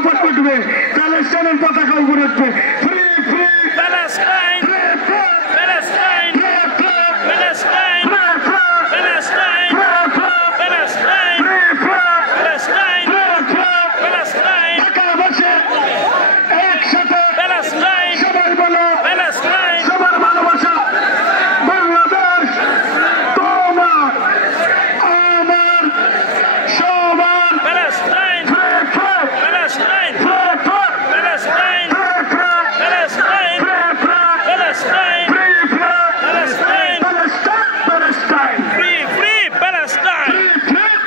উপর উঠবে, প্যালেস্টাইনের পতাকা উপরে উঠবে। Free free Palestine, Palestine, Palestine, Palestine, Palestine, Palestine, Palestine, ঢাকাবাসী একসাথে প্যালেস্টাইন, সবাই বলো প্যালেস্টাইন, সবার ভালোবাসা। বাংলাদেশ তোমার আমার সবার। Palestine, Palestine, Palestine, Palestine, Palestine, Palestine, free free Palestine,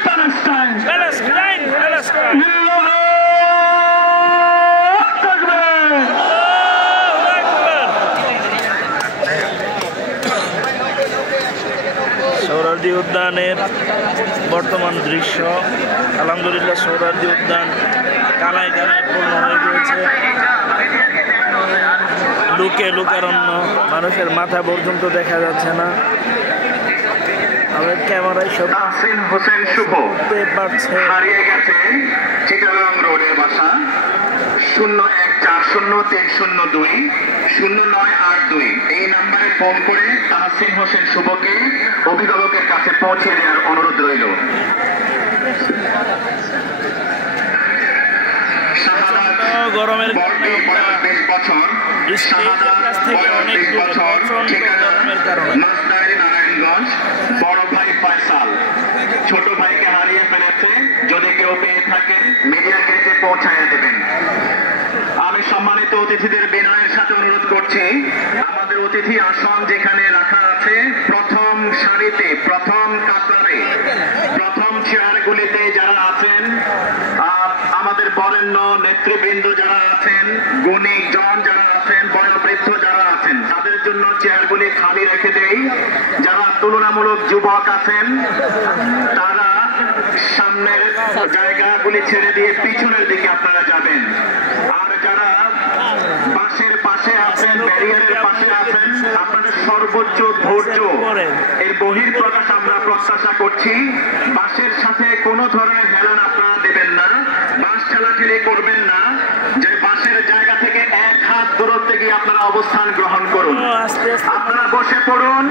Palestine, Palestine. Suhrawardy উদ্যানের বর্তমান দৃশ্য। আলহামদুলিল্লাহ সোহরাওয়ার্দী উদ্যান কানায় কানায় পূর্ণ হয়ে গিয়েছে। লুকে লুকারণ্য, মানুষের মাথা পর্যন্ত দেখা যাচ্ছে না। আমাদের ক্যামেরায় সব তাহসিন হোসেন শুভ দেখতে পাচ্ছে। হারিয়ে গেছে চিটাগাং রোডের বাসা 01403020982। এই নাম্বারে ফোন করে তাহসিন হোসেন শুভকে অভিভাবকের কাছে পৌঁছে দেওয়ার অনুরোধ রইল। গরমের বয়স 20 বছর, স্টেজের কাছ থেকে অনেক দূরে, প্রচন্ড গরমের কারণে। মাসদাইরি নারায়ণগঞ্জ। বড় ভাই ফয়সাল ছোট ভাইকে হারিয়ে ফেলেছে। যদি কেউ পেয়ে থাকেন মিডিয়া গেটে পৌঁছায় দেবেন। আমি সম্মানিত অতিথিদের বিনয়ের সাথে অনুরোধ করছি, আমাদের অতিথি আসন যেখানে রাখা আছে প্রথম সারিতে, প্রথম কাতারে, প্রথম চেয়ারগুলিতে যারা আছেন, আমাদের বরেণ্য নেতৃবৃন্দ যারা আছেন, গুণীজন যারা আছেন, বয়োবৃদ্ধ যারা আছেন, তাদের জন্য চেয়ারগুলি খালি রেখে দেই। যারা তুলনামূলক যুবক আছেন তারা সামনের জায়গাগুলি ছেড়ে দিয়ে পিছনের দিকে আপনারা যাবেন। আর যারা বাসের পাশে আছেন, ব্যারিয়ারের পাশে আছেন, আপনাদের সর্বোচ্চ ধৈর্য এর বহিঃপ্রকাশ আমরা প্রত্যাশা করছি। বাসের সাথে কোনো ধরনের হেলান আপনারা দেবেন না, বাস ঠেলাঠেলি করবেন না। যে বাসের জায়গা থেকে 1 হাত দূরত্বে গিয়ে আপনারা অবস্থান গ্রহণ করুন। আপনারা বসে পড়ুন।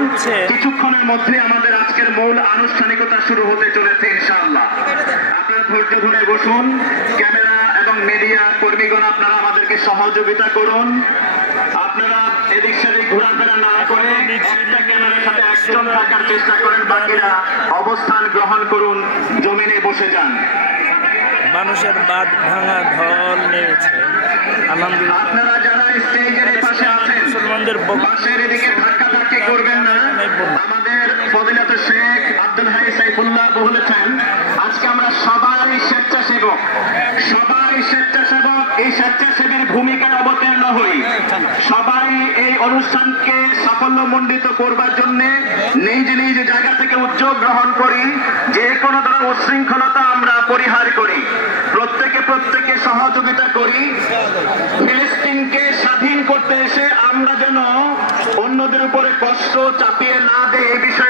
কিছুক্ষণের মধ্যে আমাদের আজকের মূল আনুষ্ঠানিকতা শুরু হতে চলেছে ইনশাআল্লাহ। আপনারা ধৈর্য ধরে বসুন। ক্যামেরা এবং মিডিয়া কর্মীগণ আপনারা আমাদেরকে সহযোগিতা করুন। আপনারা এদিক সেদিক ঘোরাফেরা না করে একটা ক্যামেরার সাথে একজন থাকার চেষ্টা করেন, বাকিরা অবস্থান গ্রহণ করুন, জমিনে বসে যান। মানুষের বাদ ভাঙা ঢল নেমেছে। আলহামদুলিল্লাহ আপনারা যারা স্টেজের এই পাশে আছেন মুসলমানদের বাসের এদিকে ধাক্কাধাক্কি করবেন না। আমাদের ফজিলত শেখ আব্দুল হাই সাইফুল্লাহ বলেছেন, আজকে আমরা সবাই স্বেচ্ছাসেবক, সবাই স্বেচ্ছাসেবক। এই স্বেচ্ছাসেবীর ভূমিকায় অবতীর্ণ হই। সবাই এই অনুষ্ঠানকে সাফল্যমণ্ডিত করবার জন্য নিজ নিজ জায়গা থেকে উদ্যোগ গ্রহণ করি। যে কোনো ধরনের উচ্ছৃঙ্খলতা আমরা পরিহার করি, প্রত্যেকে সহযোগিতা করি। ফিলিস্তিনকে স্বাধীন করতে এসে আমরা যেন অন্যদের উপরে কষ্ট চাপিয়ে না দেয়, এই বিষয়ে